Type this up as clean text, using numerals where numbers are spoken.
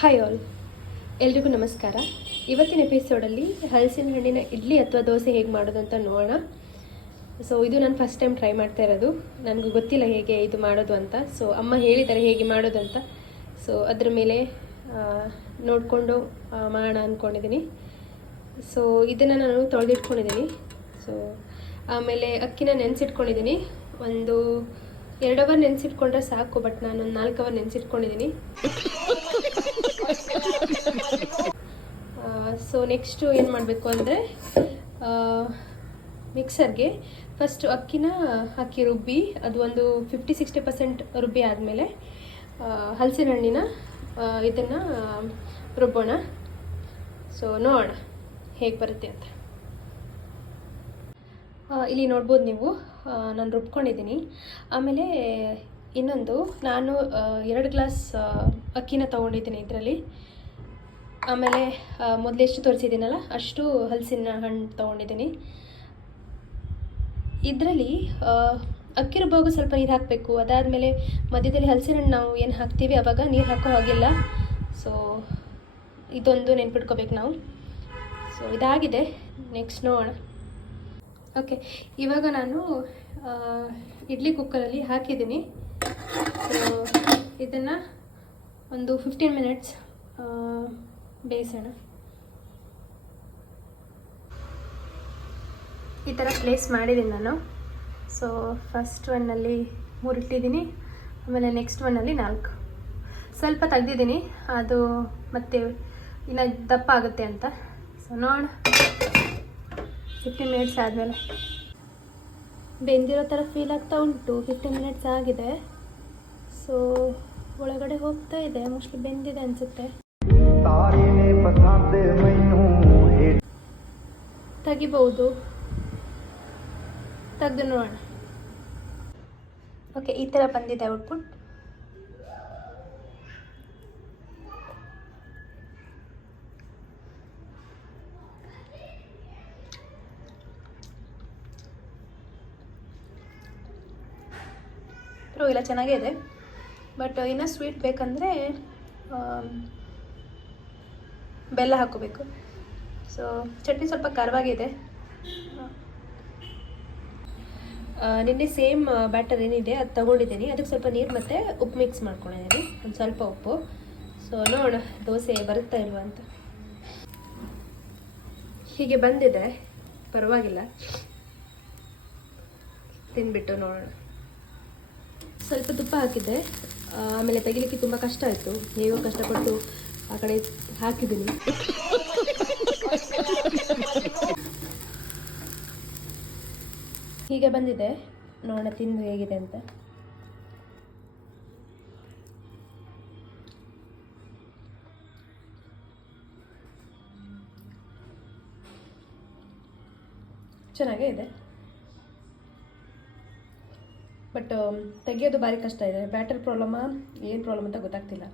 Hi all, ಎಲ್ರಿಗೂ ನಮಸ್ಕಾರ. ಇವತ್ತಿನ ಎಪಿಸೋಡಲ್ಲಿ ಹಲಸಿನ ಹಣ್ಣಿನ ಇಡ್ಲಿ ಅಥವಾ ದೋಸೆ ಹೇಗೆ ಮಾಡೋದು ಅಂತ ನೋಡೋಣ. ಸೊ ಇದು ನಾನು ಫಸ್ಟ್ ಟೈಮ್ ಟ್ರೈ ಮಾಡ್ತಾ ಇರೋದು. ನನಗೂ ಗೊತ್ತಿಲ್ಲ ಹೇಗೆ ಇದು ಮಾಡೋದು ಅಂತ. ಸೊ ಅಮ್ಮ ಹೇಳಿದ್ದಾರೆ ಹೇಗೆ ಮಾಡೋದು ಅಂತ. ಸೊ ಅದ್ರ ಮೇಲೆ ನೋಡಿಕೊಂಡು ಮಾಡೋಣ ಅಂದ್ಕೊಂಡಿದ್ದೀನಿ. ಸೊ ಇದನ್ನು ನಾನು ತೊಳೆದಿಟ್ಕೊಂಡಿದ್ದೀನಿ. ಸೊ ಆಮೇಲೆ ಅಕ್ಕಿನ ನೆನೆಸಿಟ್ಕೊಂಡಿದ್ದೀನಿ. ಒಂದು 2 ಅವರ್ ನೆನೆಸಿಟ್ಕೊಂಡ್ರೆ ಸಾಕು, ಬಟ್ ನಾನು ಒಂದು 4 ಅವರ್ ನೆನೆಸಿಟ್ಕೊಂಡಿದ್ದೀನಿ. ಸೊ ನೆಕ್ಸ್ಟು ಏನು ಮಾಡಬೇಕು ಅಂದರೆ, ಮಿಕ್ಸರ್ಗೆ ಫಸ್ಟು ಅಕ್ಕಿನ ಹಾಕಿ ರುಬ್ಬಿ, ಅದು ಒಂದು 50-60% ರುಬ್ಬಿ ಆದಮೇಲೆ ಹಲಸಿನ ಹಣ್ಣಿನ ಇದನ್ನು ರುಬ್ಬೋಣ. ಸೊ ನೋಡೋಣ ಹೇಗೆ ಬರುತ್ತೆ ಅಂತ. ಇಲ್ಲಿ ನೋಡ್ಬೋದು ನೀವು, ನಾನು ರುಬ್ಕೊಂಡಿದ್ದೀನಿ. ಆಮೇಲೆ ಇನ್ನೊಂದು, ನಾನು 2 ಗ್ಲಾಸ್ ಅಕ್ಕಿನ ತೊಗೊಂಡಿದ್ದೀನಿ ಇದರಲ್ಲಿ. ಆಮೇಲೆ ಮೊದಲೆಷ್ಟು ತೋರಿಸಿದ್ದೀನಲ್ಲ ಅಷ್ಟು ಹಲಸಿನ ಹಣ್ಣು ತೊಗೊಂಡಿದ್ದೀನಿ. ಇದರಲ್ಲಿ ಅಕ್ಕಿ ರುಬ್ಬಾಗ ಸ್ವಲ್ಪ ನೀರು ಹಾಕಬೇಕು. ಅದಾದಮೇಲೆ ಮಧ್ಯದಲ್ಲಿ ಹಲಸಿನ ಹಣ್ಣು ನಾವು ಏನು ಹಾಕ್ತೀವಿ ಆವಾಗ ನೀರು ಹಾಕೋ ಹಾಗಿಲ್ಲ. ಸೊ ಇದೊಂದು ನೆನ್ಪಿಟ್ಕೋಬೇಕು ನಾವು. ಸೊ ಇದಾಗಿದೆ, ನೆಕ್ಸ್ಟ್ ನೋಡೋಣ. ಓಕೆ, ಇವಾಗ ನಾನು ಇಡ್ಲಿ ಕುಕ್ಕರಲ್ಲಿ ಹಾಕಿದ್ದೀನಿ. ಇದನ್ನು ಒಂದು 15 ಮಿನಿಟ್ಸ್ ಬೇಯಿಸೋಣ. ಈ ಥರ ಪ್ಲೇಸ್ ಮಾಡಿದ್ದೀನಿ ನಾನು. ಸೊ ಫಸ್ಟ್ ಒನ್ನಲ್ಲಿ 3 ಇಟ್ಟಿದ್ದೀನಿ, ಆಮೇಲೆ ನೆಕ್ಸ್ಟ್ ಒನ್ನಲ್ಲಿ 4. ಸ್ವಲ್ಪ ತೆಗ್ದಿದ್ದೀನಿ, ಅದು ಮತ್ತೆ ಇನ್ನು ದಪ್ಪ ಆಗುತ್ತೆ ಅಂತ. ಸೊ ನೋಡೋಣ. 15 ಮಿನಿಟ್ಸ್ ಆದಮೇಲೆ ಬೆಂದಿರೋ ಥರ ಫೀಲ್ ಆಗ್ತಾ ಉಂಟು. 15 ಮಿನಿಟ್ಸ್ ಆಗಿದೆ. ಸೊ ಒಳಗಡೆ ಹೋಗ್ತಾ ಇದೆ, ಮೋಸ್ಟ್ಲಿ ಬೆಂದಿದೆ ಅನಿಸುತ್ತೆ. ತೆಗಿಬಹುದು, ತೆಗೆದು ನೋಡೋಣ. ಓಕೆ, ಈ ಥರ ಬಂದಿದೆ ಔಟ್ಪುಟ್. ಪರವಾಗಿಲ್ಲ, ಚೆನ್ನಾಗೇ ಇದೆ. ಬಟ್ ಇನ್ನೂ ಸ್ವೀಟ್ ಬೇಕಂದರೆ ಬೆಲ್ಲ ಹಾಕೋಬೇಕು. ಸೊ ಚಟ್ನಿ ಸ್ವಲ್ಪ ಖಾರವಾಗಿದೆ. ನಿನ್ನೆ ಸೇಮ್ ಬ್ಯಾಟರ್ ಏನಿದೆ ಅದು ತೊಗೊಂಡಿದ್ದೀನಿ. ಅದಕ್ಕೆ ಸ್ವಲ್ಪ ನೀರು ಮತ್ತು ಉಪ್ಪು ಮಿಕ್ಸ್ ಮಾಡ್ಕೊಂಡಿದ್ದೀನಿ, ಒಂದು ಸ್ವಲ್ಪ ಉಪ್ಪು. ಸೊ ನೋಡೋಣ ದೋಸೆ ಬರುತ್ತಾ ಇಲ್ವಾ ಅಂತ. ಹೀಗೆ ಬಂದಿದೆ, ಪರವಾಗಿಲ್ಲ. ತಿಂದ್ಬಿಟ್ಟು ನೋಡೋಣ. ಸ್ವಲ್ಪ ತುಪ್ಪ ಹಾಕಿದ್ದೆ, ಆಮೇಲೆ ತೆಗಿಲಿಕ್ಕೆ ತುಂಬ ಕಷ್ಟ ಆಯಿತು. ಹೇಗೋ ಕಷ್ಟಪಟ್ಟು ಆ ಕಡೆ ಹಾಕಿದ್ದೀನಿ. ಹೀಗೆ ಬಂದಿದೆ, ನೋಡೋಣ ತಿಂದು ಹೇಗಿದೆ ಅಂತ. ಚೆನ್ನಾಗೇ ಇದೆ, ಬಟ್ ತೆಗಿಯೋದು ಭಾರಿ ಕಷ್ಟ ಇದೆ. ಬ್ಯಾಟರ್ ಪ್ರಾಬ್ಲಮಾ ಏನು ಪ್ರಾಬ್ಲಮ್ ಅಂತ ಗೊತ್ತಾಗ್ತಿಲ್ಲ.